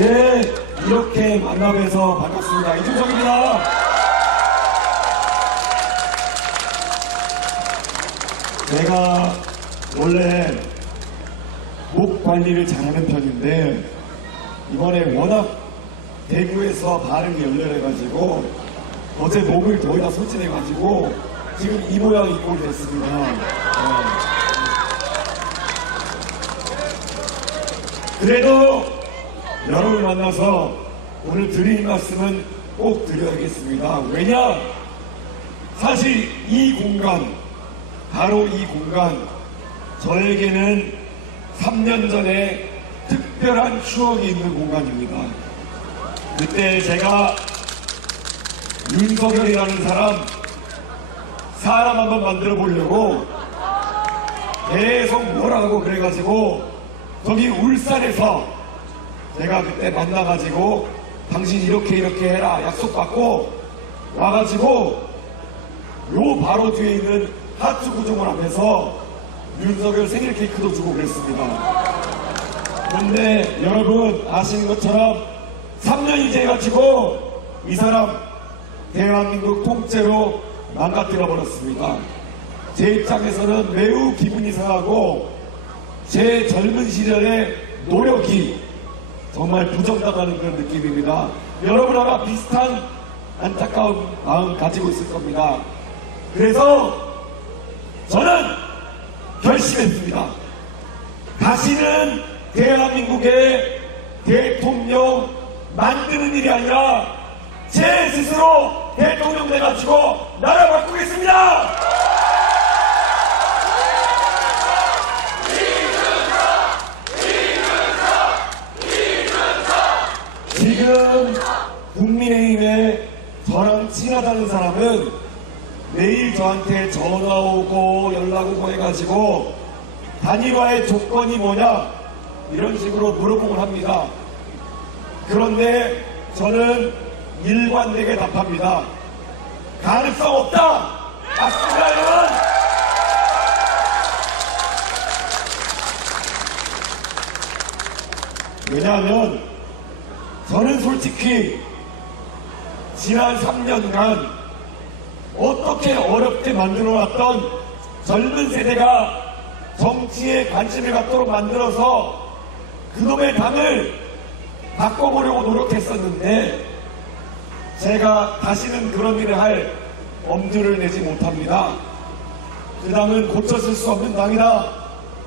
예, 이렇게 만나뵈서 반갑습니다. 이준석입니다. 제가 원래 목 관리를 잘하는 편인데 이번에 워낙 대구에서 발음이 열렬해가지고 어제 목을 거의 다 소진해가지고 지금 이 모양 이 꼴이 됐습니다. 그래도 여러분 만나서 오늘 드릴 말씀은 꼭 드려야겠습니다. 왜냐? 사실 이 공간, 바로 이 공간, 저에게는 3년 전에 특별한 추억이 있는 공간입니다. 그때 제가 윤석열이라는 사람 한번 만들어 보려고 계속 뭐라고 그래가지고 저기 울산에서 제가 그때 만나가지고 당신 이렇게 해라 약속받고 와가지고 요 바로 뒤에 있는 하트 구조물 앞에서 윤석열 생일 케이크도 주고 그랬습니다. 그런데 여러분 아시는 것처럼 3년이 지나가지고 이 사람 대한민국 통째로 망가뜨려 버렸습니다. 제 입장에서는 매우 기분이 상하고 제 젊은 시절의 노력이 정말 부정당하는 그런 느낌입니다. 여러분 아마 비슷한 안타까운 마음 가지고 있을 겁니다. 그래서 저는 결심했습니다. 다시는 대한민국의 대통령 만드는 일이 아니라 제 스스로 대통령 돼가지고 나라 바꾸겠습니다. 지금 국민의힘에 저랑 친하다는 사람은 매일 저한테 전화 오고 연락 오고 해가지고 단일화의 조건이 뭐냐 이런 식으로 물어보곤 합니다. 그런데 저는 일관되게 답합니다. 가능성 없다. 맞습니다, 여러분. 왜냐하면 저는 솔직히 지난 3년간 어떻게 어렵게 만들어놨던 젊은 세대가 정치에 관심을 갖도록 만들어서 그놈의 당을 바꿔보려고 노력했었는데 제가 다시는 그런 일을 할 엄두를 내지 못합니다. 그 당은 고쳐질 수 없는 당이다.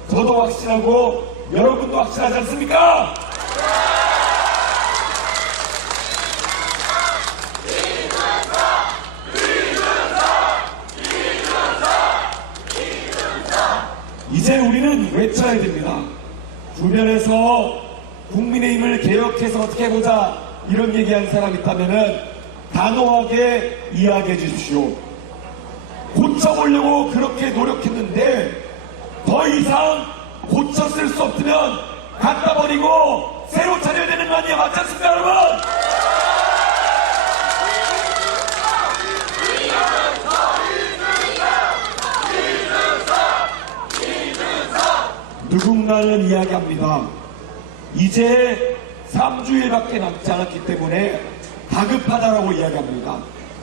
저도 확실하고 여러분도 확실하지 않습니까? 이제 우리는 외쳐야 됩니다. 주변에서 국민의힘을 개혁해서 어떻게 해보자 이런 얘기한 사람 있다면은 단호하게 이야기해 주십시오. 고쳐보려고 그렇게 노력했는데 더 이상 고쳤을 수 없으면 갖다 버리고 새로 차려야 되는 거 아니에요? 맞지 않습니까, 여러분? 누군가는 이야기합니다. 이제 3주일밖에 남지 않았기 때문에 다급하다라고 이야기합니다.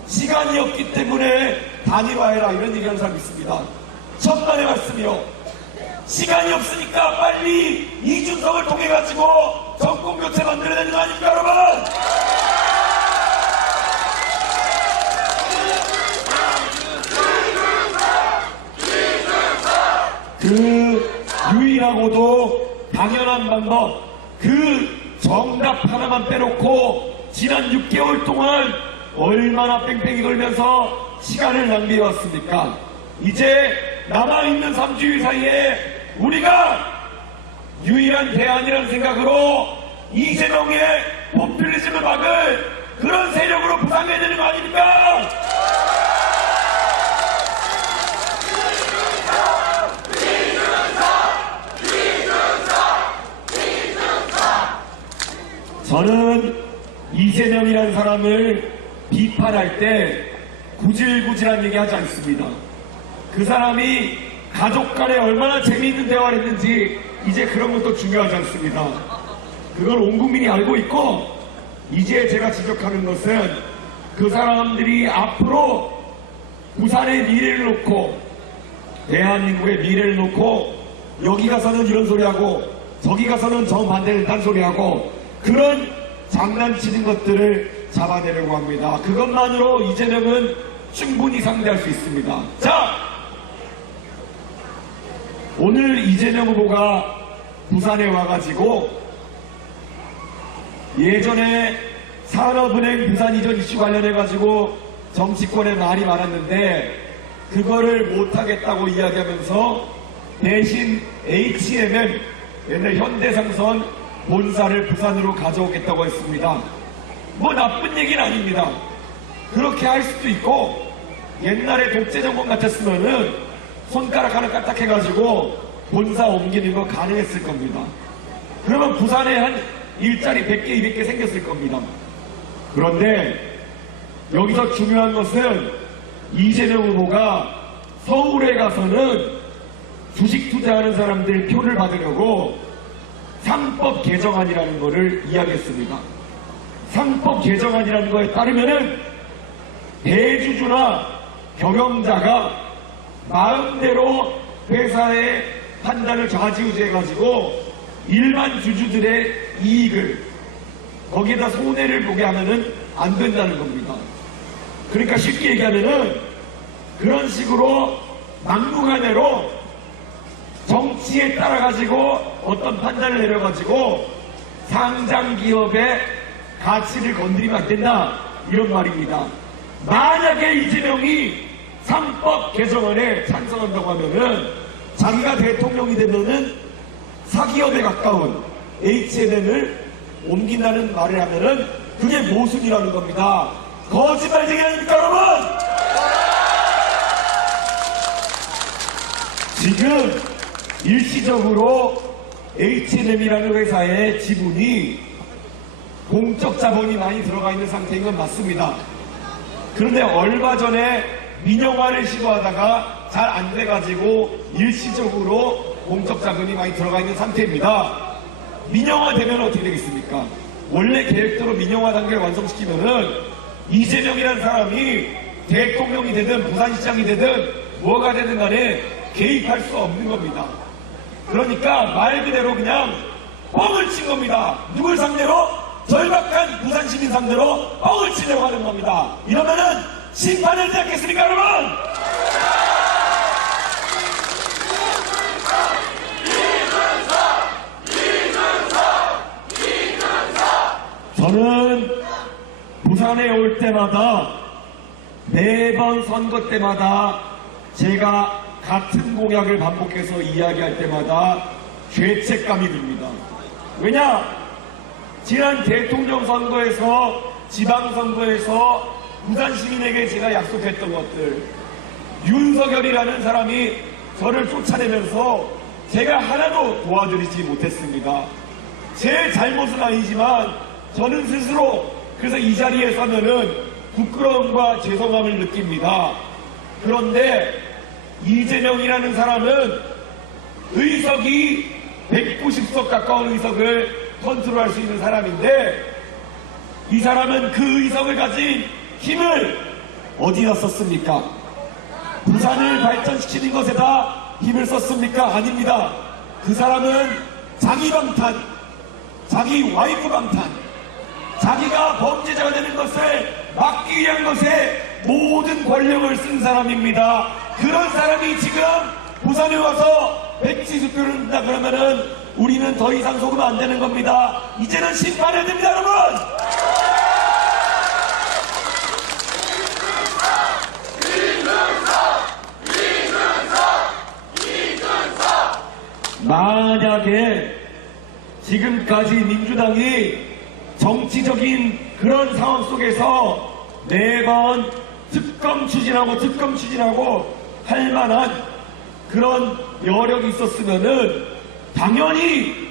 시간이 없기 때문에 단일화해라 이런 얘기하는 사람이 있습니다. 천만의 말씀이요. 시간이 없으니까 빨리 이준석을 통해 가지고 정권 교체 만들어야 되는 거 아닙니까, 여러분? 그 유일하고도 당연한 방법, 그 정답 하나만 빼놓고 지난 6개월 동안 얼마나 뺑뺑이 돌면서 시간을 낭비해왔습니까? 이제 남아있는 3주일 사이에 우리가 유일한 대안이라는 생각으로 이재명의 포퓰리즘을 막을 그런 세력으로 부상해야 되는 거 아닙니까? 저는 이재명이라는 사람을 비판할 때 구질구질한 얘기 하지 않습니다. 그 사람이 가족 간에 얼마나 재미있는 대화를 했는지 이제 그런 것도 중요하지 않습니다. 그걸 온 국민이 알고 있고, 이제 제가 지적하는 것은 그 사람들이 앞으로 부산의 미래를 놓고 대한민국의 미래를 놓고 여기 가서는 이런 소리하고 저기 가서는 정반대를 딴 소리하고 그런 장난치는 것들을 잡아내려고 합니다. 그것만으로 이재명은 충분히 상대할 수 있습니다. 자, 오늘 이재명 후보가 부산에 와가지고 예전에 산업은행 부산 이전 이슈 관련해가지고 정치권에 말이 많았는데 그거를 못하겠다고 이야기하면서 대신 HMM, 옛날 현대상선 본사를 부산으로 가져오겠다고 했습니다. 뭐 나쁜 얘기는 아닙니다. 그렇게 할 수도 있고, 옛날에 독재정권 같았으면은 손가락 하나 까딱해가지고 본사 옮기는 거 가능했을 겁니다. 그러면 부산에 한 일자리 100개, 200개 생겼을 겁니다. 그런데 여기서 중요한 것은 이재명 후보가 서울에 가서는 주식 투자하는 사람들 표를 받으려고 상법 개정안이라는 것을 이야기했습니다. 상법 개정안이라는 거에 따르면은 대주주나 경영자가 마음대로 회사의 판단을 좌지우지해가지고 일반 주주들의 이익을 거기에다 손해를 보게 하면은 안 된다는 겁니다. 그러니까 쉽게 얘기하면은 그런 식으로 막무가내로 정치에 따라가지고 어떤 판단을 내려가지고 상장 기업의 가치를 건드리면 안 된다, 이런 말입니다. 만약에 이재명이 상법 개정안에 찬성한다고 하면은 자기가 대통령이 되면은 사기업에 가까운 HMM을 옮긴다는 말을 하면은 그게 모순이라는 겁니다. 거짓말쟁이 아닙니까, 여러분? 지금 일시적으로 HMM이라는 회사의 지분이 공적 자본이 많이 들어가 있는 상태인 건 맞습니다. 그런데 얼마 전에 민영화를 시도하다가 잘 안 돼가지고 일시적으로 공적 자본이 많이 들어가 있는 상태입니다. 민영화 되면 어떻게 되겠습니까? 원래 계획대로 민영화 단계를 완성시키면은 이재명이라는 사람이 대통령이 되든 부산시장이 되든 뭐가 되든 간에 개입할 수 없는 겁니다. 그러니까 말 그대로 그냥 뻥을 친 겁니다. 누굴 상대로? 절박한 부산 시민 상대로 뻥을 치려고 하는 겁니다. 이러면은 심판을 되지 않겠습니까, 여러분? 저는 부산에 올 때마다 매번 선거 때마다 제가 같은 공약을 반복해서 이야기할 때마다 죄책감이 듭니다. 왜냐? 지난 대통령 선거에서, 지방선거에서 부산 시민에게 제가 약속했던 것들, 윤석열이라는 사람이 저를 쫓아내면서 제가 하나도 도와드리지 못했습니다. 제 잘못은 아니지만 저는 스스로 그래서 이 자리에 서면은 부끄러움과 죄송함을 느낍니다. 그런데 이재명이라는 사람은 의석이 190석 가까운 의석을 컨트롤할 수 있는 사람인데, 이 사람은 그 의석을 가진 힘을 어디다 썼습니까? 부산을 발전시키는 것에다 힘을 썼습니까? 아닙니다. 그 사람은 자기 방탄, 자기 와이프 방탄, 자기가 범죄자가 되는 것을 막기 위한 것에 모든 권력을 쓴 사람입니다. 그런 사람이 지금 부산에 와서 백지 수표를 한다 그러면은 우리는 더 이상 속으면 안 되는 겁니다. 이제는 심판해야 됩니다, 여러분! 만약에 지금까지 민주당이 정치적인 그런 상황 속에서 매번 특검 추진하고 할 만한 그런 여력이 있었으면은 당연히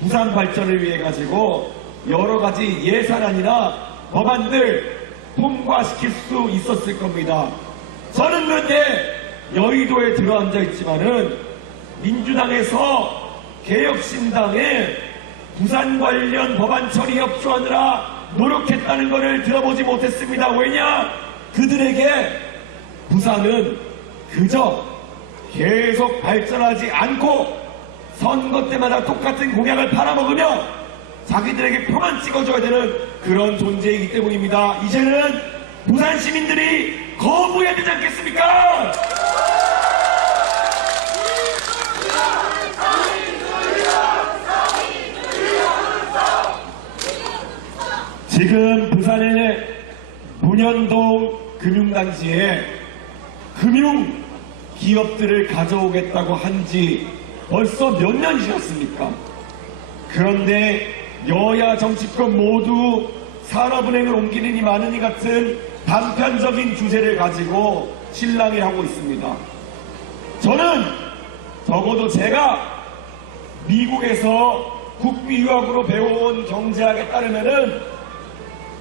부산 발전을 위해 가지고 여러 가지 예산안이나 법안들 통과시킬 수 있었을 겁니다. 저는 그런데 여의도에 들어앉아 있지만은 민주당에서 개혁신당에 부산 관련 법안 처리 협조하느라 노력했다는 것을 들어보지 못했습니다. 왜냐? 그들에게 부산은 그저 계속 발전하지 않고 선거 때마다 똑같은 공약을 팔아먹으며 자기들에게 표만 찍어줘야 되는 그런 존재이기 때문입니다. 이제는 부산 시민들이 거부해야 되지 않겠습니까? 지금 부산의 문현동 금융단지에 금융 기업들을 가져오겠다고 한 지 벌써 몇 년이 지났습니까? 그런데 여야 정치권 모두 산업은행을 옮기느니 마느니 같은 단편적인 주제를 가지고 실랑이 하고 있습니다. 저는 적어도 제가 미국에서 국비유학으로 배워온 경제학에 따르면은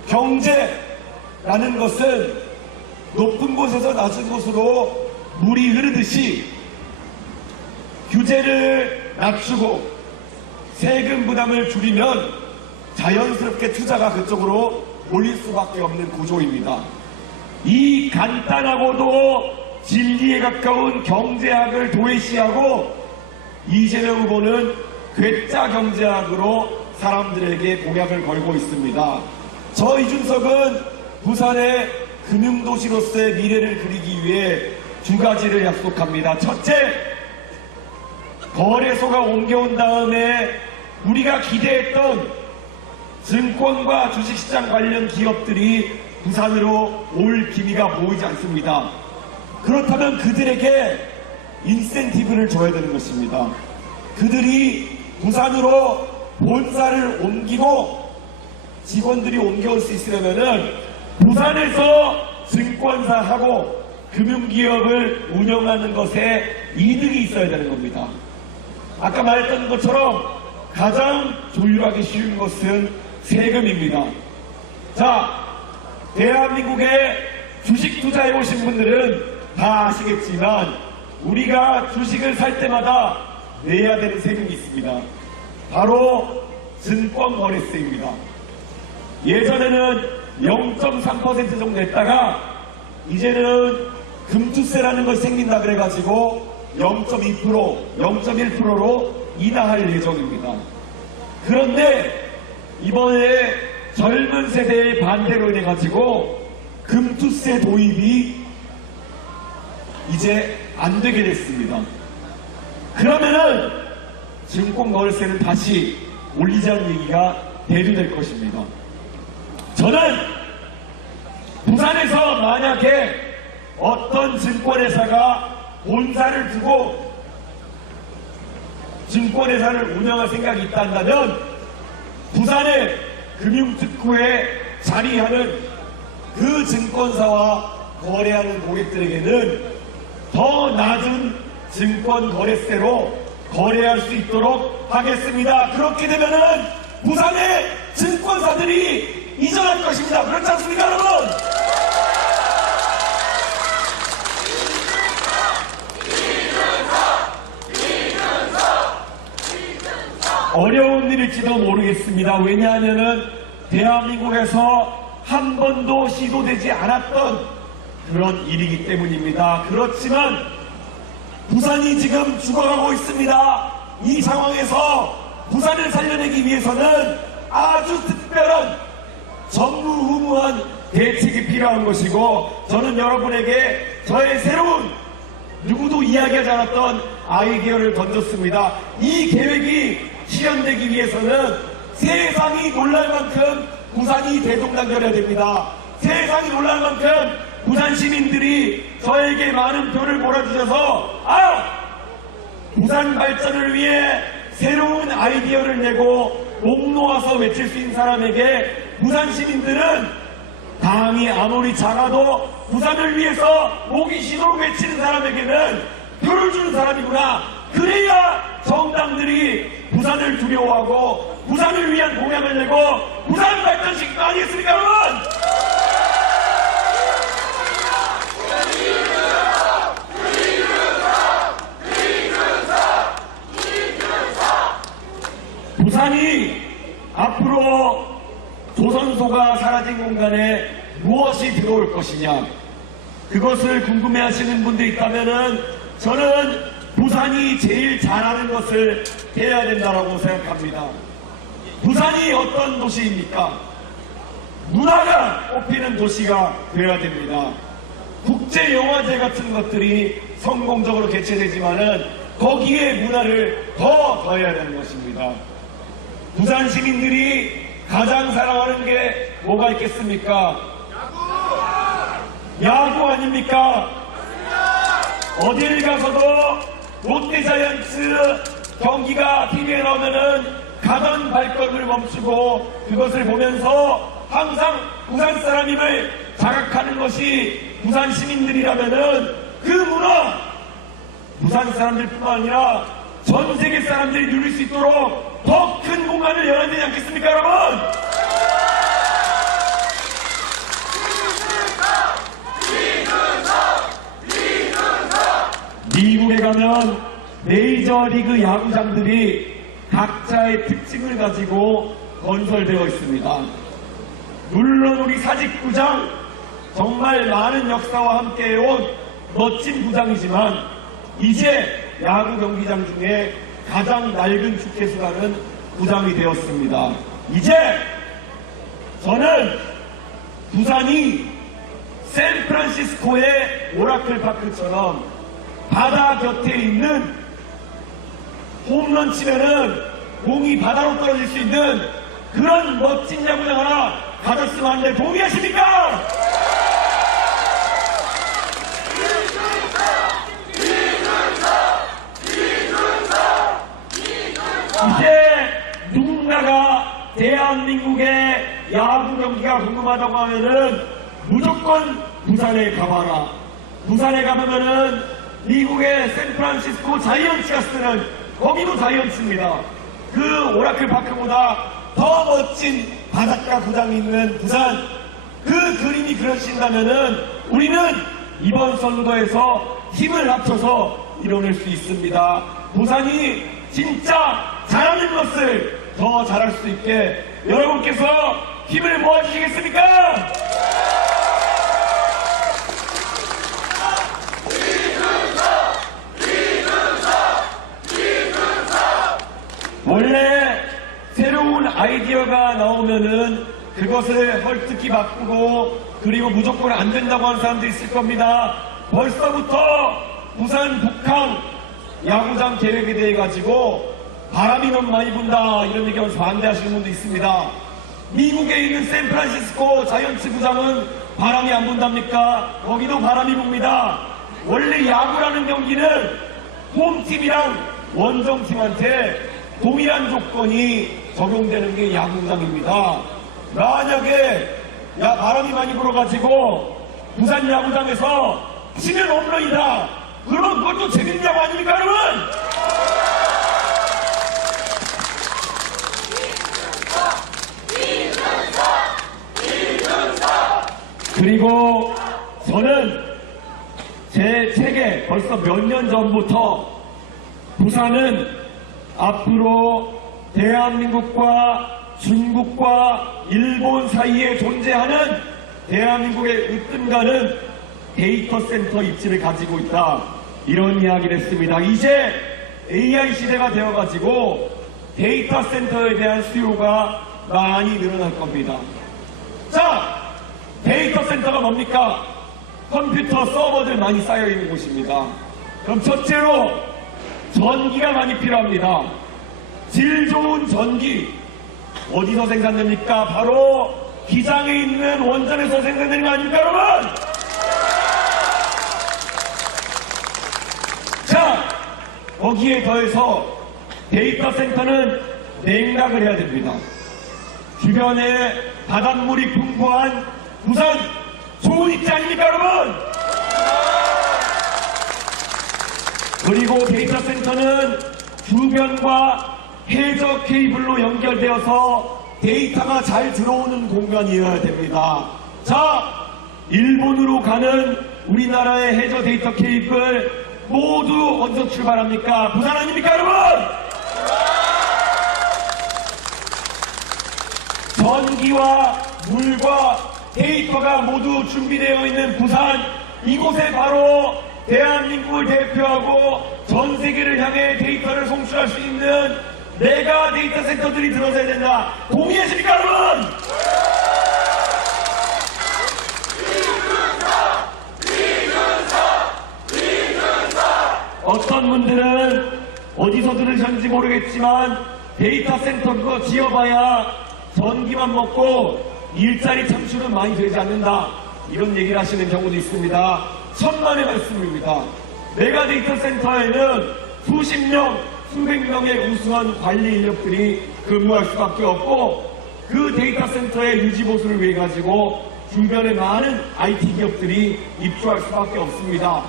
경제라는 것은 높은 곳에서 낮은 곳으로 물이 흐르듯이 규제를 낮추고 세금 부담을 줄이면 자연스럽게 투자가 그쪽으로 몰릴 수밖에 없는 구조입니다. 이 간단하고도 진리에 가까운 경제학을 도외시하고 이재명 후보는 괴짜 경제학으로 사람들에게 공약을 걸고 있습니다. 저 이준석은 부산의 금융도시로서의 미래를 그리기 위해 두 가지를 약속합니다. 첫째, 거래소가 옮겨온 다음에 우리가 기대했던 증권과 주식시장 관련 기업들이 부산으로 올 기미가 보이지 않습니다. 그렇다면 그들에게 인센티브를 줘야 되는 것입니다. 그들이 부산으로 본사를 옮기고 직원들이 옮겨올 수 있으려면은 부산에서 증권사하고 금융기업을 운영하는 것에 이득이 있어야 되는 겁니다. 아까 말했던 것처럼 가장 조율하기 쉬운 것은 세금입니다. 자, 대한민국에 주식 투자해 보신 분들은 다 아시겠지만 우리가 주식을 살 때마다 내야 되는 세금이 있습니다. 바로 증권거래세입니다. 예전에는 0.3% 정도 냈다가 이제는 금투세라는 것이 생긴다 그래가지고 0.2%, 0.1%로 인하할 예정입니다. 그런데 이번에 젊은 세대의 반대로 인해 가지고 금투세 도입이 이제 안 되게 됐습니다. 그러면은 증권거래세는 다시 올리자는 얘기가 대두될 것입니다. 저는 부산에서 만약에 어떤 증권회사가 본사를 두고 증권회사를 운영할 생각이 있다 한다면 부산의 금융특구에 자리하는 그 증권사와 거래하는 고객들에게는 더 낮은 증권거래세로 거래할 수 있도록 하겠습니다. 그렇게 되면은 부산의 증권사들이 이전할 것입니다. 그렇지 않습니까, 여러분? 어려운 일일지도 모르겠습니다. 왜냐하면은 대한민국에서 한 번도 시도되지 않았던 그런 일이기 때문입니다. 그렇지만 부산이 지금 죽어가고 있습니다. 이 상황에서 부산을 살려내기 위해서는 아주 특별한 전무후무한 대책이 필요한 것이고 저는 여러분에게 저의 새로운 누구도 이야기하지 않았던 아이디어를 던졌습니다. 이 계획이 실현되기 위해서는 세상이 놀랄 만큼 부산이 대동단결해야 됩니다. 세상이 놀랄 만큼 부산 시민들이 저에게 많은 표를 몰아주셔서 부산 발전을 위해 새로운 아이디어를 내고 목 놓아서 외칠 수 있는 사람에게 부산 시민들은 당이 아무리 작아도 부산을 위해서 목이 쉬도록 외치는 사람에게는 표를 주는 사람이구나. 그래야 정당들이 부산을 두려워하고 부산을 위한 공약을 내고 부산 발전시키는 거 아니겠습니까, 여러분? 부산이 앞으로 조선소가 사라진 공간에 무엇이 들어올 것이냐, 그것을 궁금해하시는 분들이 있다면은 저는 부산이 제일 잘하는 것을 해야 된다고 생각합니다. 부산이 어떤 도시입니까? 문화가 뽑히는 도시가 되어야 됩니다. 국제영화제 같은 것들이 성공적으로 개최되지만은 거기에 문화를 더 더해야 되는 것입니다. 부산 시민들이 가장 사랑하는 게 뭐가 있겠습니까? 야구 아닙니까? 어딜 가서도 롯데자이언츠 경기가 TV에 나오면은 가던 발걸음을 멈추고 그것을 보면서 항상 부산 사람임을 자각하는 것이 부산 시민들이라면은 그 문화, 부산 사람들뿐만 아니라 전 세계 사람들이 누릴 수 있도록 더 큰 공간을 열어야 되지 않겠습니까, 여러분? 미국에 가면 메이저리그 야구장들이 각자의 특징을 가지고 건설되어 있습니다. 물론 우리 사직구장, 정말 많은 역사와 함께해온 멋진 구장이지만 이제 야구 경기장 중에 가장 낡은 축구수가는 구장이 되었습니다. 이제 저는 부산이 샌프란시스코의 오라클 파크처럼 바다 곁에 있는 홈런 치면은 공이 바다로 떨어질 수 있는 그런 멋진 야구장 하나 가졌으면 하는데 동의하십니까? 이제 누군가가 대한민국의 야구 경기가 궁금하다고 하면은 무조건 부산에 가봐라. 부산에 가보면은 미국의 샌프란시스코 자이언츠가 쓰는, 거기도 자이언츠입니다. 그 오라클 파크보다 더 멋진 바닷가 구장이 있는 부산, 그 그림이 그려진다면은 우리는 이번 선거에서 힘을 합쳐서 이뤄낼 수 있습니다. 부산이 진짜 잘하는 것을 더 잘할 수 있게 여러분께서 힘을 모아주시겠습니까? 원래 새로운 아이디어가 나오면은 그것을 헐뜯기 바꾸고 그리고 무조건 안 된다고 하는 사람도 있을 겁니다. 벌써부터 부산 북항 야구장 계획에 대해 가지고 바람이 너무 많이 분다 이런 얘기하면서 반대하시는 분도 있습니다. 미국에 있는 샌프란시스코 자이언츠 구장은 바람이 안 분답니까? 거기도 바람이 붑니다. 원래 야구라는 경기는 홈팀이랑 원정팀한테 동일한 조건이 적용되는 게 야구장입니다. 만약에 바람이 많이 불어가지고 부산 야구장에서 치면 홈런이다. 그럼 그것도 재밌는 야구 아닙니까, 여러분? 그리고 저는 제 책에 벌써 몇 년 전부터 부산은 앞으로 대한민국과 중국과 일본 사이에 존재하는 대한민국의 으뜸가는 데이터 센터 입지를 가지고 있다. 이런 이야기를 했습니다. 이제 AI 시대가 되어가지고 데이터 센터에 대한 수요가 많이 늘어날 겁니다. 자, 데이터 센터가 뭡니까? 컴퓨터 서버들 많이 쌓여있는 곳입니다. 그럼 첫째로 전기가 많이 필요합니다. 질 좋은 전기 어디서 생산됩니까? 바로 기장에 있는 원전에서 생산되는 거 아닙니까, 여러분? 자, 거기에 더해서 데이터 센터는 냉각을 해야 됩니다. 주변에 바닷물이 풍부한 부산 좋은 입지 아닙니까, 여러분? 그리고 데이터 센터는 주변과 해저 케이블로 연결되어서 데이터가 잘 들어오는 공간이어야 됩니다. 자, 일본으로 가는 우리나라의 해저 데이터 케이블 모두 어디서 출발합니까? 부산 아닙니까, 여러분? 전기와 물과 데이터가 모두 준비되어 있는 부산, 이곳에 바로 대한민국을 대표하고 전 세계를 향해 데이터를 송출할 수 있는 메가 데이터 센터들이 들어서야 된다. 동의하십니까, 여러분? 어떤 분들은 어디서 들으셨는지 모르겠지만 데이터 센터 그거 지어봐야 전기만 먹고 일자리 창출은 많이 되지 않는다, 이런 얘기를 하시는 경우도 있습니다. 천만의 말씀입니다. 메가 데이터 센터에는 수십 명, 수백 명의 우수한 관리 인력들이 근무할 수밖에 없고, 그 데이터 센터의 유지보수를 위해 가지고 주변에 많은 IT 기업들이 입주할 수밖에 없습니다.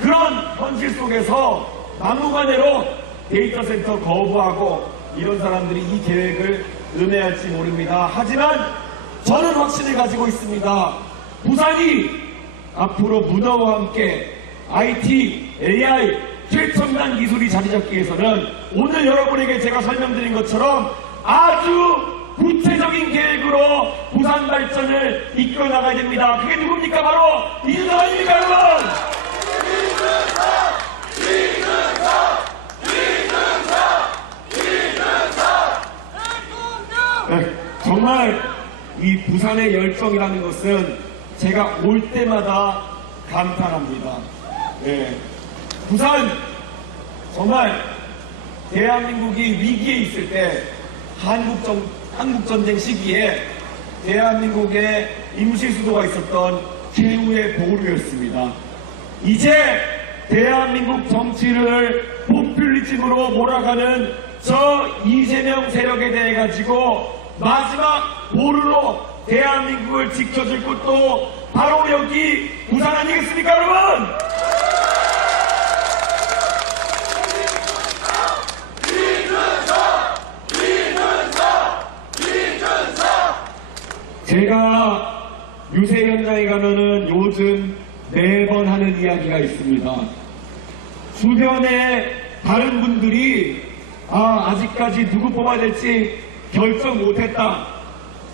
그런 현실 속에서 막무가내로 데이터 센터 거부하고 이런 사람들이 이 계획을 음해할지 모릅니다. 하지만 저는 확신을 가지고 있습니다. 부산이 앞으로 문화와 함께 IT, AI, 최첨단 기술이 자리 잡기 위해서는 오늘 여러분에게 제가 설명드린 것처럼 아주 구체적인 계획으로 부산 발전을 이끌어 나가야 됩니다. 그게 누굽니까? 바로 이준석 아닙니까, 여러분? 네, 정말 이 부산의 열정이라는 것은 제가 올 때마다 감탄합니다. 네, 부산 정말 대한민국이 위기에 있을 때 한국전쟁 시기에 대한민국의 임시수도가 있었던 최후의 보루였습니다. 이제 대한민국 정치를 포퓰리즘으로 몰아가는 저 이재명 세력에 대해 가지고 마지막 보루로 대한민국을 지켜줄 곳도 바로 여기 부산 아니겠습니까, 여러분? 제가 유세 현장에 가면은 요즘 매번 하는 이야기가 있습니다. 주변에 다른 분들이 아직까지 누구 뽑아야 될지 결정 못했다,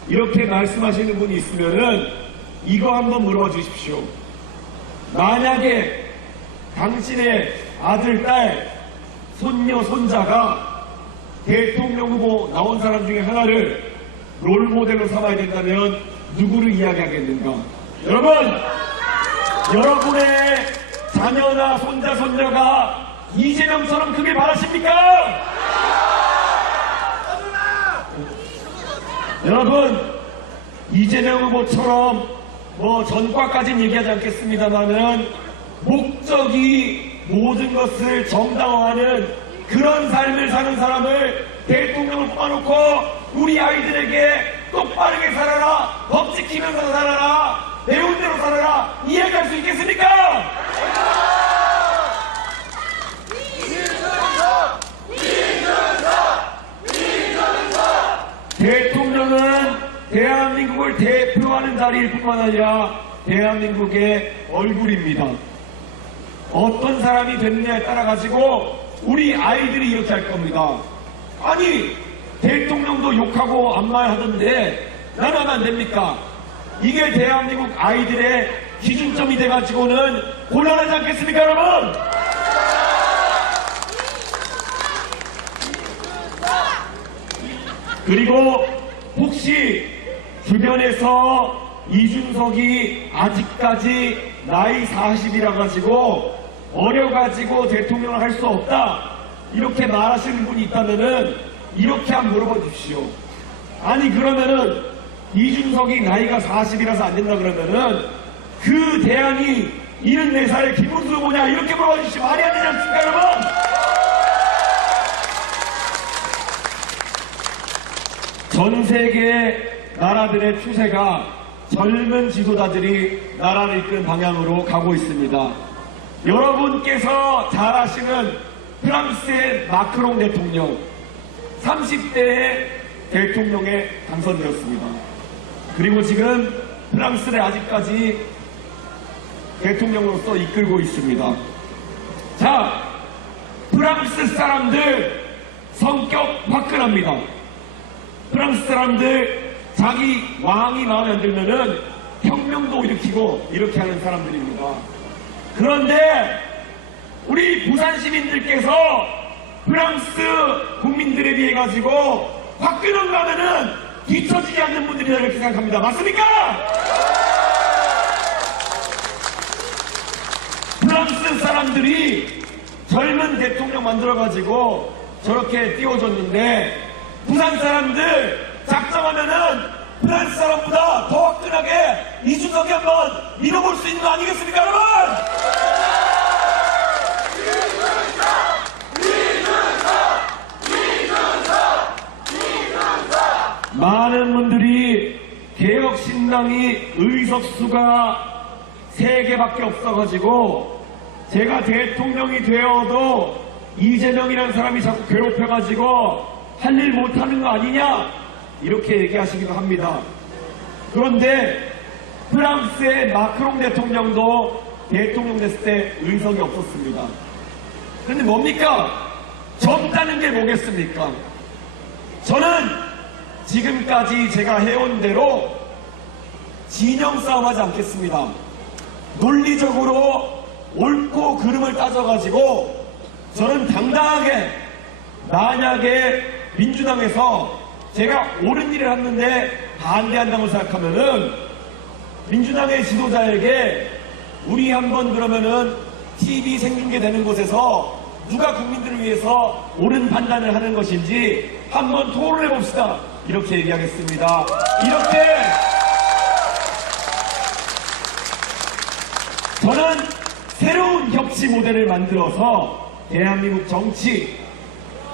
이렇게 말씀하시는 분이 있으면은 이거 한번 물어봐 주십시오. 만약에 당신의 아들, 딸, 손녀, 손자가 대통령 후보 나온 사람 중에 하나를 롤모델로 삼아야 된다면 누구를 이야기하겠는가? 여러분, 여러분의 자녀나 손자, 손녀가 이재명처럼 크게 바라십니까? 여러분, 이재명 후보처럼 전과까지는 얘기하지 않겠습니다만은 목적이 모든 것을 정당화하는 그런 삶을 사는 사람을 대통령을 뽑아놓고 우리 아이들에게 똑바르게 살아라, 법 지키면서 살아라, 배운 대로 살아라, 이야기할 수 있겠습니까? 대통령은 대한민국을 대표하는 자리일 뿐만 아니라 대한민국의 얼굴입니다. 어떤 사람이 됐느냐에 따라 가지고 우리 아이들이 이렇게 할 겁니다. 아니, 대통령도 욕하고 안마하던데 나는 하면 안 됩니까? 이게 대한민국 아이들의 기준점이 돼가지고는 곤란하지 않겠습니까, 여러분? 그리고 혹시 주변에서 이준석이 아직까지 나이 40이라 가지고 어려가지고 대통령을 할 수 없다, 이렇게 말하시는 분이 있다면은 이렇게 한번 물어봐 주십시오. 아니, 그러면은 이준석이 나이가 40이라서 안 된다 그러면은 그 대안이 74살의 김문수 후보냐, 이렇게 물어봐 주시면 말이 안 되지 않습니까, 여러분? 전 세계 나라들의 추세가 젊은 지도자들이 나라를 이끄는 방향으로 가고 있습니다. 여러분께서 잘 아시는 프랑스의 마크롱 대통령, 30대의 대통령에 당선되었습니다. 그리고 지금 프랑스를 아직까지 대통령으로서 이끌고 있습니다. 자, 프랑스 사람들 성격 화끈합니다. 프랑스 사람들 자기 왕이 마음에 안 들면은 혁명도 일으키고 이렇게 하는 사람들입니다. 그런데 우리 부산 시민들께서 프랑스 국민들에 비해 가지고 화끈한가 하면은 뒤처지지 않는 분들이다 이렇게 생각합니다. 맞습니까? 프랑스 사람들이 젊은 대통령 만들어가지고 저렇게 띄워줬는데 부산 사람들 작정하면은 프랑스 사람보다 더 화끈하게 이준석이 한번 밀어볼 수 있는 거 아니겠습니까, 여러분? 많은 분들이 개혁신당이 의석수가 3개밖에 없어가지고 제가 대통령이 되어도 이재명이라는 사람이 자꾸 괴롭혀가지고 할 일 못하는 거 아니냐 이렇게 얘기하시기도 합니다. 그런데 프랑스의 마크롱 대통령도 대통령 됐을 때 의석이 없었습니다. 그런데 뭡니까? 젊다는 게 뭐겠습니까? 저는 지금까지 제가 해온 대로 진영 싸움하지 않겠습니다. 논리적으로 옳고 그름을 따져가지고 저는 당당하게 만약에 민주당에서 제가 옳은 일을 했는데 반대한다고 생각하면은 민주당의 지도자에게 우리 한번 그러면은 TV 생중계 되는 곳에서 누가 국민들을 위해서 옳은 판단을 하는 것인지 한번 토론해 봅시다. 이렇게 얘기하겠습니다. 이렇게 저는 새로운 협치 모델을 만들어서 대한민국 정치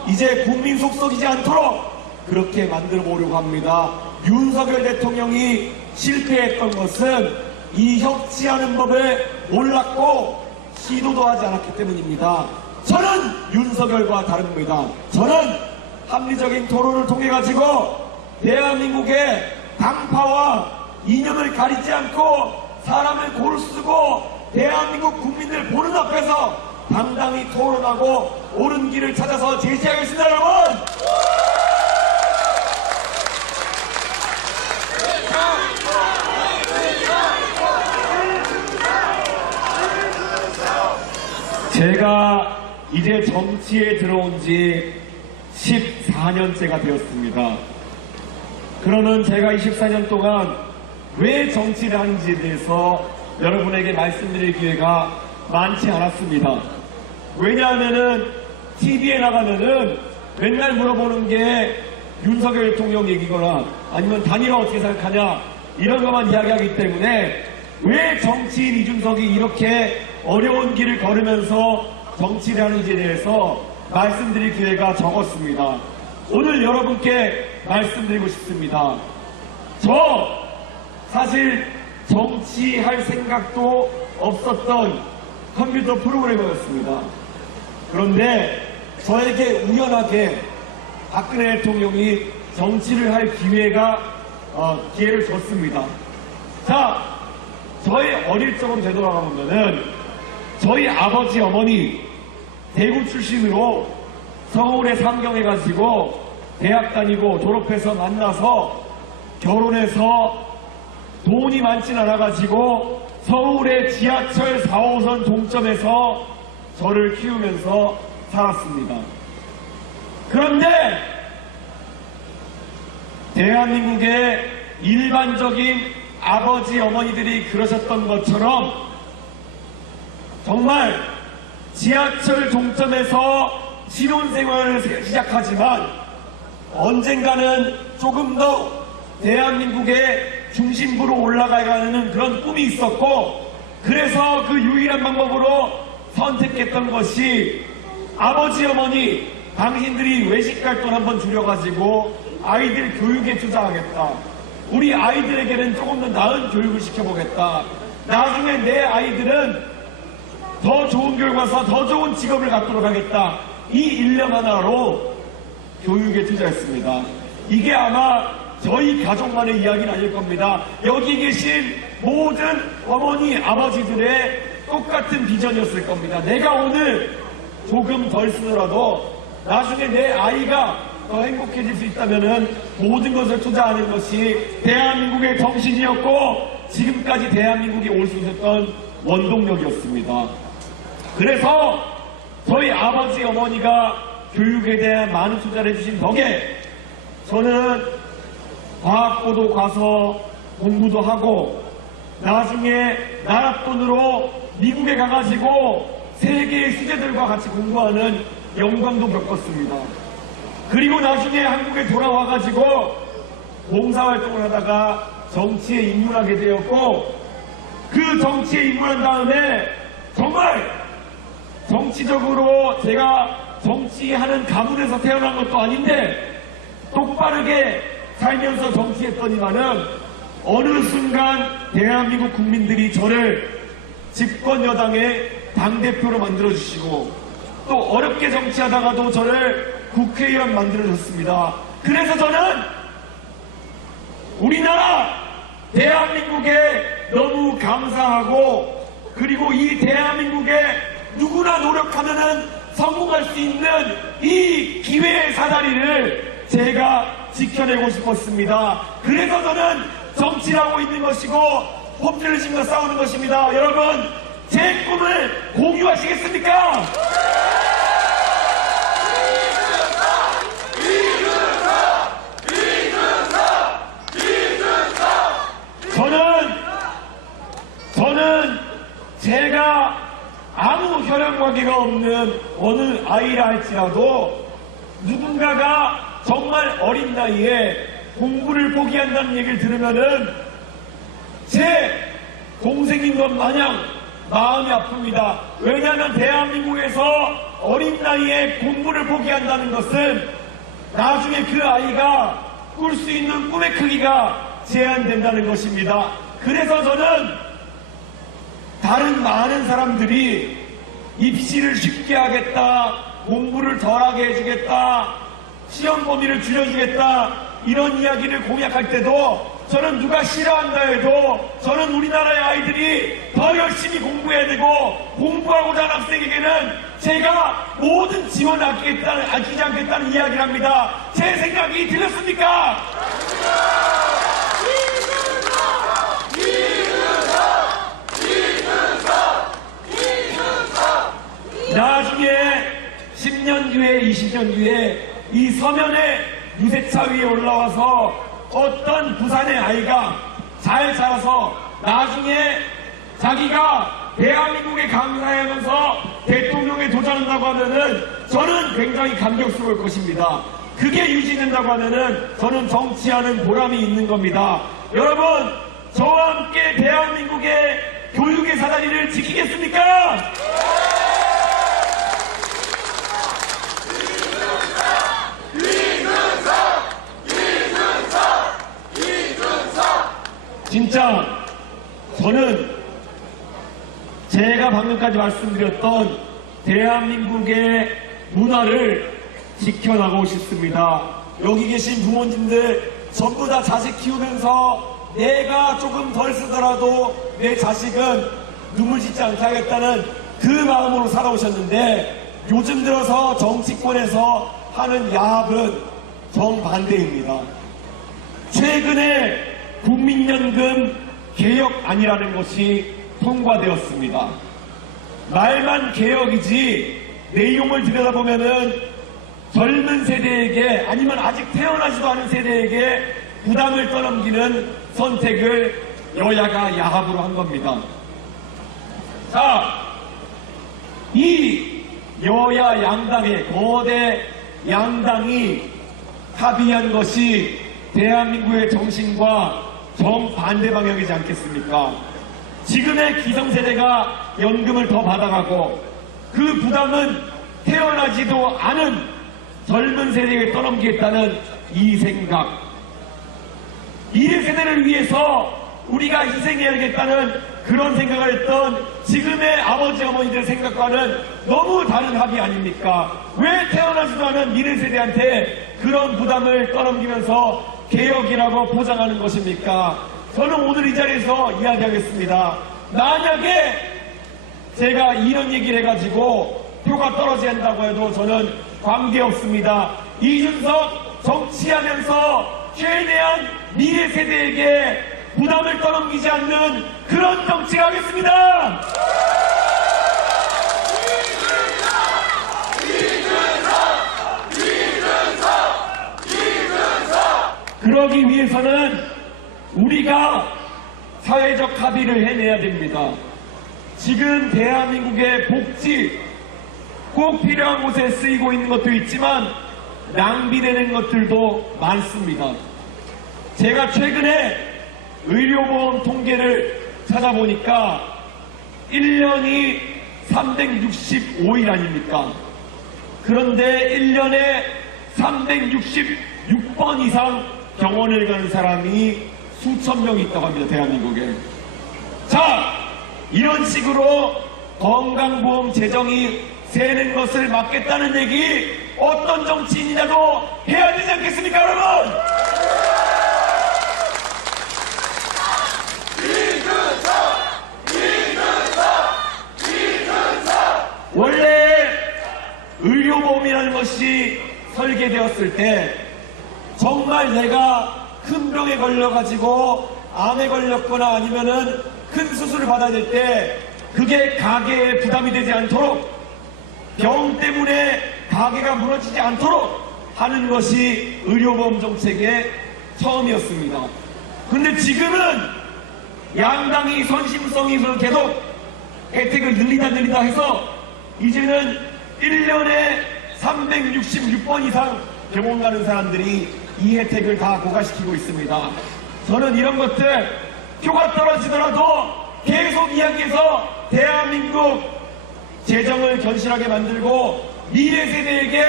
이제 국민 속썩이지 않도록 그렇게 만들어 보려고 합니다. 윤석열 대통령이 실패했던 것은 이 협치하는 법을 몰랐고 시도도 하지 않았기 때문입니다. 저는 윤석열과 다릅니다. 저는 합리적인 토론을 통해 가지고 대한민국의 당파와 이념을 가리지 않고 사람을 고루 쓰고 대한민국 국민들 보는 앞에서 당당히 토론하고 옳은 길을 찾아서 제시하겠습니다, 여러분! 제가 이제 정치에 들어온 지 14년째가 되었습니다. 그러면 제가 24년 동안 왜 정치를 하는지에 대해서 여러분에게 말씀드릴 기회가 많지 않았습니다. 왜냐하면은 TV에 나가면은 맨날 물어보는 게 윤석열 대통령 얘기거나 아니면 단일화 어떻게 생각하냐 이런 것만 이야기하기 때문에 왜 정치인 이준석이 이렇게 어려운 길을 걸으면서 정치를 하는지에 대해서 말씀드릴 기회가 적었습니다. 오늘 여러분께 말씀드리고 싶습니다. 저 사실 정치할 생각도 없었던 컴퓨터 프로그래머였습니다. 그런데 저에게 우연하게 박근혜 대통령이 정치를 할 기회를 줬습니다. 자, 저의 어릴 적으로 되돌아가보면은 저희 아버지 어머니 대구 출신으로 서울에 상경해가지고 대학 다니고 졸업해서 만나서 결혼해서 돈이 많진 않아가지고 서울의 지하철 4호선 종점에서 저를 키우면서 살았습니다. 그런데 대한민국의 일반적인 아버지 어머니들이 그러셨던 것처럼 정말 지하철 종점에서 신혼생활을 시작하지만 언젠가는 조금 더 대한민국의 중심부로 올라가가는 그런 꿈이 있었고 그래서 그 유일한 방법으로 선택했던 것이 아버지 어머니 당신들이 외식갈 돈 한번 줄여가지고 아이들 교육에 투자하겠다. 우리 아이들에게는 조금 더 나은 교육을 시켜보겠다. 나중에 내 아이들은 더 좋은 교육 와서 더 좋은 직업을 갖도록 하겠다. 이 일념 하나로 교육에 투자했습니다. 이게 아마 저희 가족만의 이야기는 아닐 겁니다. 여기 계신 모든 어머니, 아버지들의 똑같은 비전이었을 겁니다. 내가 오늘 조금 덜 쓰더라도 나중에 내 아이가 더 행복해질 수 있다면은 모든 것을 투자하는 것이 대한민국의 정신이었고 지금까지 대한민국에 올 수 있었던 원동력이었습니다. 그래서 저희 아버지, 어머니가 교육에 대한 많은 투자를 해주신 덕에 저는 과학고도 가서 공부도 하고 나중에 나라 돈으로 미국에 가가지고 세계의 수재들과 같이 공부하는 영광도 겪었습니다. 그리고 나중에 한국에 돌아와가지고 봉사활동을 하다가 정치에 입문하게 되었고 그 정치에 입문한 다음에 정말 정치적으로 제가 정치하는 가문에서 태어난 것도 아닌데 똑바르게 살면서 정치했더니만은 어느 순간 대한민국 국민들이 저를 집권 여당의 당대표로 만들어주시고 또 어렵게 정치하다가도 저를 국회의원 만들어줬습니다. 그래서 저는 우리나라 대한민국에 너무 감사하고 그리고 이 대한민국에 누구나 노력하면은 성공할 수 있는 이 기회의 사다리를 제가 지켜내고 싶었습니다. 그래서 저는 정치를 하고 있는 것이고 포퓰리즘과 싸우는 것입니다. 여러분 제 꿈을 공유하시겠습니까? 저는 제가 아무 혈연관계가 없는 어느 아이라 할지라도 누군가가 정말 어린 나이에 공부를 포기한다는 얘기를 들으면은 제 동생인 것 마냥 마음이 아픕니다. 왜냐하면 대한민국에서 어린 나이에 공부를 포기한다는 것은 나중에 그 아이가 꿀 수 있는 꿈의 크기가 제한된다는 것입니다. 그래서 저는 다른 많은 사람들이 입시를 쉽게 하겠다, 공부를 덜하게 해주겠다, 시험 범위를 줄여주겠다 이런 이야기를 공약할 때도 저는 누가 싫어한다 해도 저는 우리나라의 아이들이 더 열심히 공부해야 되고 공부하고자 하는 학생에게는 제가 모든 지원을 아끼지 않겠다는 이야기를 합니다. 제 생각이 들렸습니까? 나중에 10년 뒤에 20년 뒤에 이 서면에 유세차 위에 올라와서 어떤 부산의 아이가 잘 자라서 나중에 자기가 대한민국에 강사하면서 대통령에 도전한다고 하면은 저는 굉장히 감격스러울 것입니다. 그게 유지된다고 하면은 저는 정치하는 보람이 있는 겁니다. 여러분 저와 함께 대한민국의 교육의 사다리를 지키겠습니까? 진짜 저는 제가 방금까지 말씀드렸던 대한민국의 문화를 지켜나가고 싶습니다. 여기 계신 부모님들 전부 다 자식 키우면서 내가 조금 덜 쓰더라도 내 자식은 눈물 짓지 않게 하겠다는 그 마음으로 살아오셨는데 요즘 들어서 정치권에서 하는 야합은 정반대입니다. 최근에 국민연금 개혁안이라는 것이 통과되었습니다. 말만 개혁이지 내용을 들여다보면은 젊은 세대에게 아니면 아직 태어나지도 않은 세대에게 부담을 떠넘기는 선택을 여야가 야합으로 한 겁니다. 자, 이 여야 양당의 거대 양당이 합의한 것이 대한민국의 정신과 정반대 방향이지 않겠습니까? 지금의 기성세대가 연금을 더 받아가고 그 부담은 태어나지도 않은 젊은 세대에게 떠넘기겠다는 이 생각, 미래 세대를 위해서 우리가 희생해야겠다는 그런 생각을 했던 지금의 아버지 어머니들 생각과는 너무 다른 합의 아닙니까? 왜 태어나지도 않은 미래 세대한테 그런 부담을 떠넘기면서 개혁이라고 포장하는 것입니까? 저는 오늘 이 자리에서 이야기하겠습니다. 만약에 제가 이런 얘기를 해가지고 표가 떨어져야 한다고 해도 저는 관계없습니다. 이준석 정치하면서 최대한 미래 세대에게 부담을 떠넘기지 않는 그런 정치를 하겠습니다. 그러기 위해서는 우리가 사회적 합의를 해내야 됩니다. 지금 대한민국의 복지 꼭 필요한 곳에 쓰이고 있는 것도 있지만 낭비되는 것들도 많습니다. 제가 최근에 의료보험 통계를 찾아보니까 1년이 365일 아닙니까? 그런데 1년에 366번 이상 병원을 가는 사람이 수천 명 있다고 합니다. 대한민국에. 자, 이런 식으로 건강보험 재정이 새는 것을 막겠다는 얘기 어떤 정치인이라도 해야 되지 않겠습니까, 여러분? 원래 의료보험이라는 것이 설계되었을 때 정말 내가 큰 병에 걸려가지고 암에 걸렸거나 아니면은 큰 수술을 받아야 될 때 그게 가게에 부담이 되지 않도록 병 때문에 가게가 무너지지 않도록 하는 것이 의료보험 정책의 처음이었습니다. 근데 지금은 양당이 선심성이 계속 혜택을 늘리다 해서 이제는 1년에 366번 이상 병원 가는 사람들이 이 혜택을 다 고갈시키고 있습니다. 저는 이런 것들 표가 떨어지더라도 계속 이야기해서 대한민국 재정을 견실하게 만들고 미래 세대에게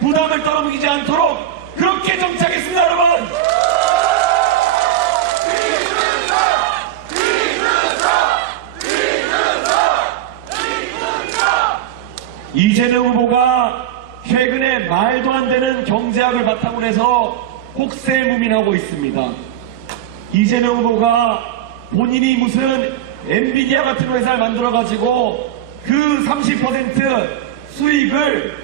부담을 떠넘기지 않도록 그렇게 정치하겠습니다, 여러분! 이재명 후보가 최근에 말도 안 되는 경제학을 바탕으로 해서 혹세무민하고 있습니다. 이재명 후보가 본인이 무슨 엔비디아 같은 회사를 만들어가지고 그 30% 수익을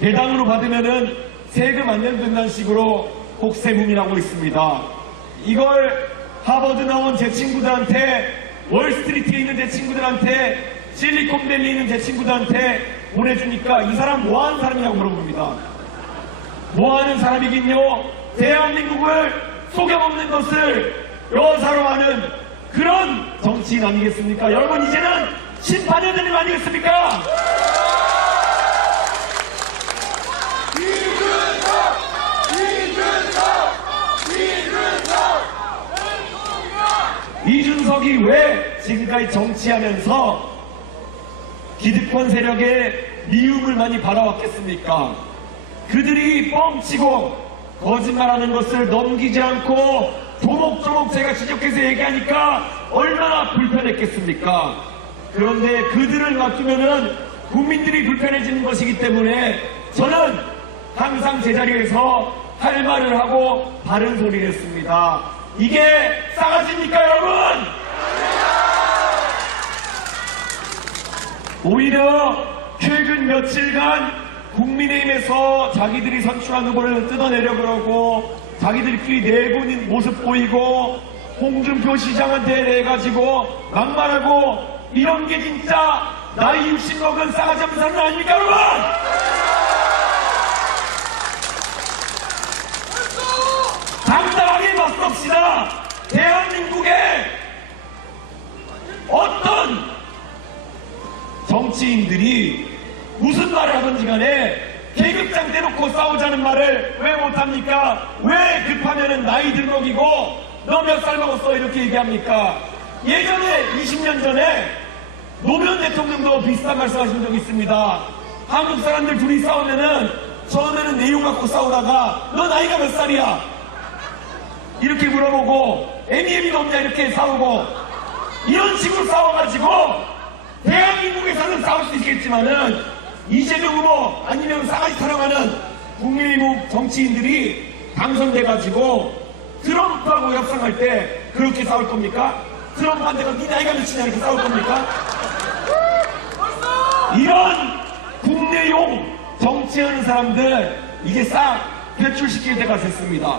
배당으로 받으면은 세금 안 내준다는 식으로 혹세무민하고 있습니다. 이걸 하버드 나온 제 친구들한테, 월스트리트에 있는 제 친구들한테, 실리콘밸리에 있는 제 친구들한테 보내주니까 이 사람 뭐하는 사람이냐고 물어봅니다. 뭐하는 사람이긴요. 대한민국을 속여먹는 것을 여사로 하는 그런 정치인 아니겠습니까? 여러분, 이제는 심판해야 되는 거 아니겠습니까? 이준석이 왜 지금까지 정치하면서 기득권 세력의 미움을 많이 받아왔겠습니까? 그들이 뻥치고 거짓말하는 것을 넘기지 않고 조목조목 제가 지적해서 얘기하니까 얼마나 불편했겠습니까? 그런데 그들을 맡기면은 국민들이 불편해지는 것이기 때문에 저는 항상 제자리에서 할 말을 하고 바른 소리를 했습니다. 이게 싸가지입니까, 여러분? 오히려 최근 며칠간 국민의힘에서 자기들이 선출한 후보를 뜯어내려 그러고 자기들끼리 내보는 모습 보이고 홍준표 시장한테 내가지고 막말하고 이런 게 진짜 나이 60 먹은 싸가지 없는 사람 아닙니까, 여러분? 당당하게 맞섭시다. 대한민국에 어떤 정치인들이 무슨 말을 하든지 간에 계급장 대놓고 싸우자는 말을 왜 못합니까? 왜 급하면은 나이 들먹이고 너 몇 살 먹었어 이렇게 얘기합니까? 예전에 20년 전에 노무현 대통령도 비슷한 말씀하신 적이 있습니다. 한국 사람들 둘이 싸우면은 처음에는 내용 갖고 싸우다가 너 나이가 몇 살이야? 이렇게 물어보고 애미애미가 없냐 이렇게 싸우고 이런 식으로 싸워가지고 대한민국에서는 싸울 수 있겠지만은 이재명 후보 아니면 싸가지 타령하는 국민의힘 정치인들이 당선돼가지고 트럼프하고 협상할 때 그렇게 싸울 겁니까? 트럼프한테가 네 나이가 몇이냐 이렇게 싸울 겁니까? 이런 국내용 정치하는 사람들 이게 싹 배출시킬 때가 됐습니다.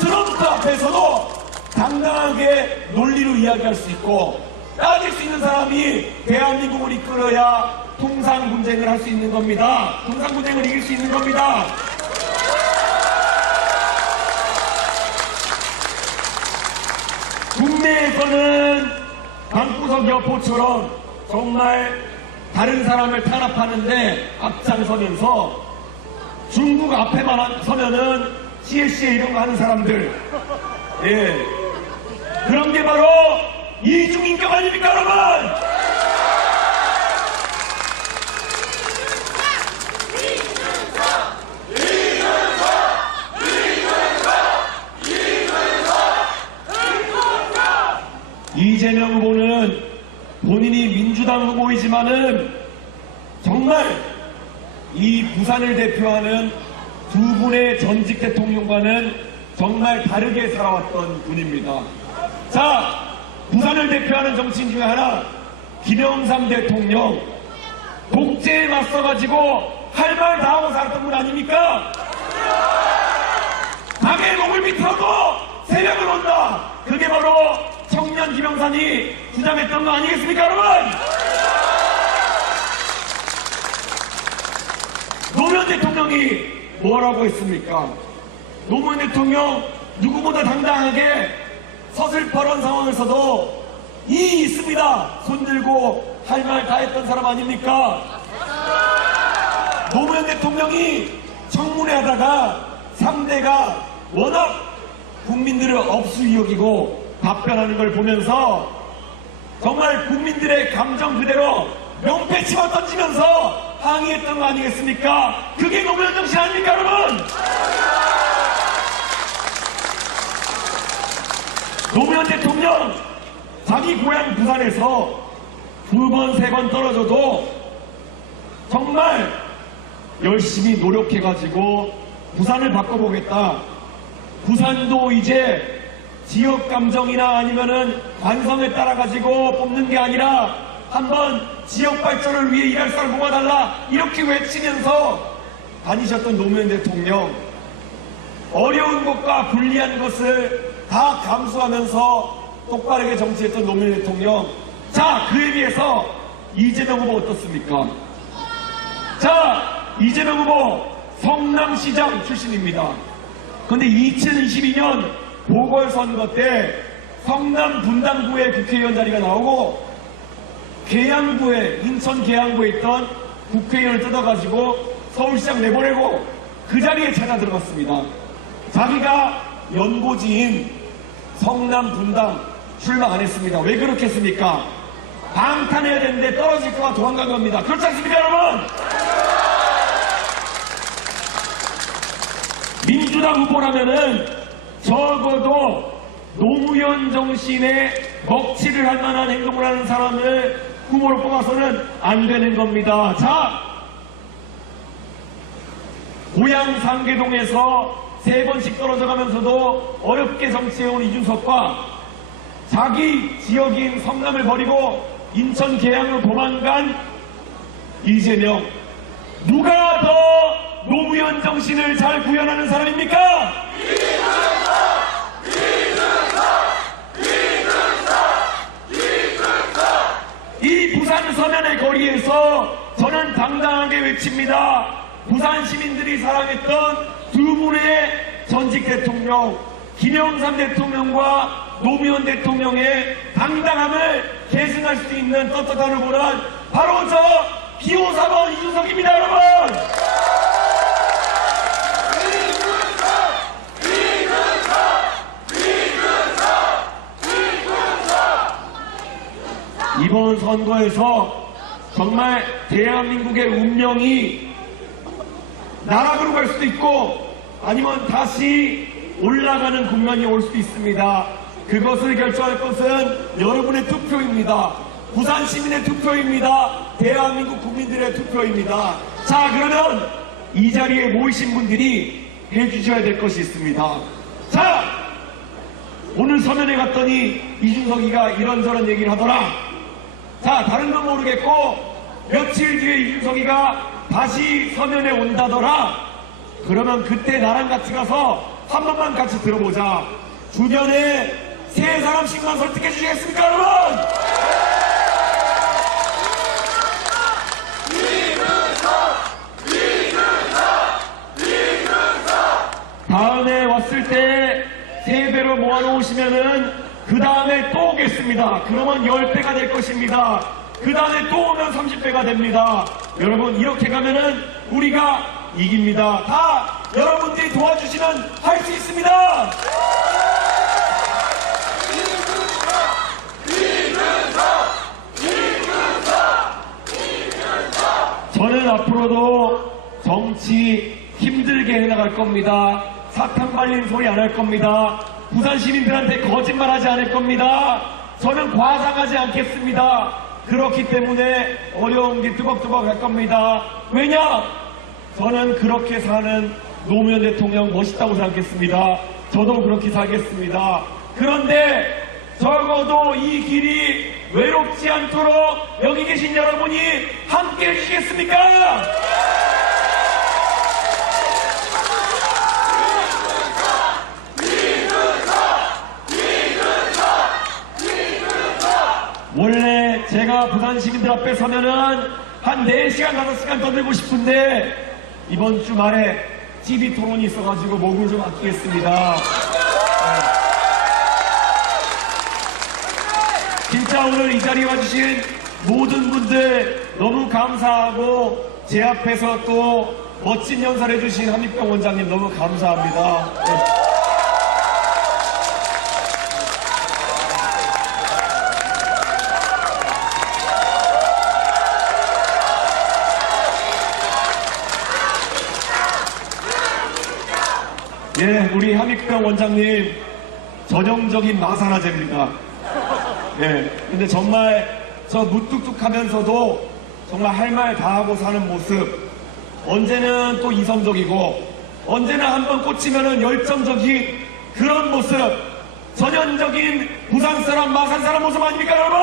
트럼프 앞에서도 당당하게 논리로 이야기할 수 있고 따질 수 있는 사람이 대한민국을 이끌어야 통상분쟁을 할 수 있는 겁니다. 통상분쟁을 이길 수 있는 겁니다. 국내에서는 방구석 여포처럼 정말 다른 사람을 탄압하는데 앞장서면서 중국 앞에만 서면은 CSA 이런 거 하는 사람들, 예, 그런 게 바로 이중인격 아닙니까, 여러분? 이재명 후보는 본인이 민주당 후보이지만은 정말 이 부산을 대표하는 두 분의 전직 대통령과는 정말 다르게 살아왔던 분입니다. 자, 부산을 대표하는 정치인 중에 하나 김영삼 대통령 독재에 맞서가지고 할 말 다 하고 살았던 분 아닙니까? 밤에 목을 비틀어도 새벽을 온다. 그게 바로 청년 김영삼이 주장했던 거 아니겠습니까, 여러분? 노무현 대통령이 뭐라고 했습니까? 노무현 대통령 누구보다 당당하게 서슬퍼런 상황에서도 이 있습니다. 손들고 할 말 다 했던 사람 아닙니까? 노무현 대통령이 청문회 하다가 3대가 워낙 국민들을 업수이 여기고 답변하는 걸 보면서 정말 국민들의 감정 그대로 명패 집어 던지면서 항의했던 거 아니겠습니까? 그게 노무현 정신 아닙니까, 여러분? 노무현 대통령 자기 고향 부산에서 2번, 3번 떨어져도 정말 열심히 노력해가지고 부산을 바꿔보겠다. 부산도 이제 지역 감정이나 아니면은 관성에 따라가지고 뽑는 게 아니라 한번 지역 발전을 위해 일할 사람 뽑아달라. 이렇게 외치면서 다니셨던 노무현 대통령. 어려운 것과 불리한 것을 다 감수하면서 똑바르게 정치했던 노무현 대통령. 자, 그에 비해서 이재명 후보 어떻습니까? 자, 이재명 후보 성남시장 출신입니다. 그런데 2022년 보궐선거 때 성남 분당구에 국회의원 자리가 나오고 계양구에, 인천 계양구에 있던 국회의원을 뜯어가지고 서울시장 내보내고 그 자리에 찾아 들어갔습니다. 자기가 연고지인 성남 분당 출마 안 했습니다. 왜 그렇게 했습니까? 방탄해야 되는데 떨어질까봐 도망간 겁니다. 그렇지 않습니까, 여러분? 민주당 후보라면은 적어도 노무현 정신에 먹칠을 할 만한 행동을 하는 사람을 후보로 뽑아서는 안 되는 겁니다. 자, 고향 상계동에서 3번씩 떨어져 가면서도 어렵게 정치해온 이준석과 자기 지역인 성남을 버리고 인천 계양으로 도망간 이재명. 누가 더 노무현 정신을 잘 구현하는 사람입니까? 이 부산 서면의 거리에서 저는 당당하게 외칩니다. 부산 시민들이 사랑했던 두 분의 전직 대통령, 김영삼 대통령과 노무현 대통령의 당당함을 계승할 수 있는 떳떳한 후보는 바로 저 기호 4번 이준석입니다, 여러분! 이번 선거에서 정말 대한민국의 운명이 나락으로 갈 수도 있고 아니면 다시 올라가는 국면이 올 수도 있습니다. 그것을 결정할 것은 여러분의 투표입니다. 부산 시민의 투표입니다. 대한민국 국민들의 투표입니다. 자, 그러면 이 자리에 모이신 분들이 해주셔야 될 것이 있습니다. 자, 오늘 서면에 갔더니 이준석이가 이런저런 얘기를 하더라. 자, 다른 건 모르겠고 며칠 뒤에 이준석이가 다시 서면에 온다더라. 그러면 그때 나랑 같이 가서 한 번만 같이 들어보자. 주변에 3사람씩만 설득해 주시겠습니까, 여러분? 다음에 왔을 때 3배로 모아놓으시면은 그 다음에 또 오겠습니다. 그러면 10배가 될 것입니다. 그 다음에 또 오면 30배가 됩니다. 여러분, 이렇게 가면은 우리가 이깁니다. 다 여러분들이 도와주시면 할 수 있습니다. 저는 앞으로도 정치 힘들게 해나갈 겁니다. 사탕 발린 소리 안 할 겁니다. 부산 시민들한테 거짓말하지 않을 겁니다. 저는 과장하지 않겠습니다. 그렇기 때문에 어려운 게 뚜벅뚜벅 할 겁니다. 왜냐? 저는 그렇게 사는 노무현 대통령 멋있다고 생각했습니다. 저도 그렇게 살겠습니다. 그런데 적어도 이 길이 외롭지 않도록 여기 계신 여러분이 함께 해주시겠습니까? 원래 제가 부산 시민들 앞에 서면은 한 4시간, 5시간 떠들고 싶은데 이번 주말에 TV 토론이 있어가지고 목을 좀 아끼겠습니다. 진짜 오늘 이 자리에 와주신 모든 분들 너무 감사하고 제 앞에서 또 멋진 연설을 해주신 한익병 원장님 너무 감사합니다. 예, 우리 함익병 원장님 전형적인 마산아재입니다. 예, 근데 정말 저 무뚝뚝하면서도 정말 할 말 다 하고 사는 모습, 언제는 또 이성적이고 언제는 한번 꽂히면은 열정적인 그런 모습, 전형적인 부산 사람, 마산 사람 모습 아닙니까, 여러분?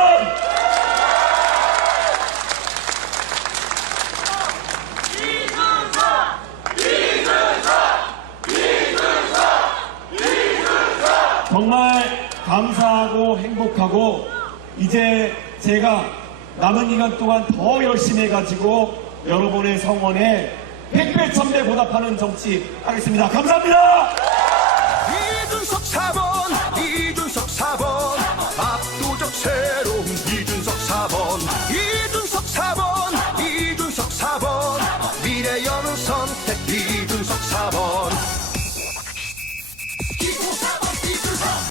정말 감사하고 행복하고 이제 제가 남은 기간 동안 더 열심히 해가지고 여러분의 성원에 100배 1000배 보답하는 정치 하겠습니다. 감사합니다.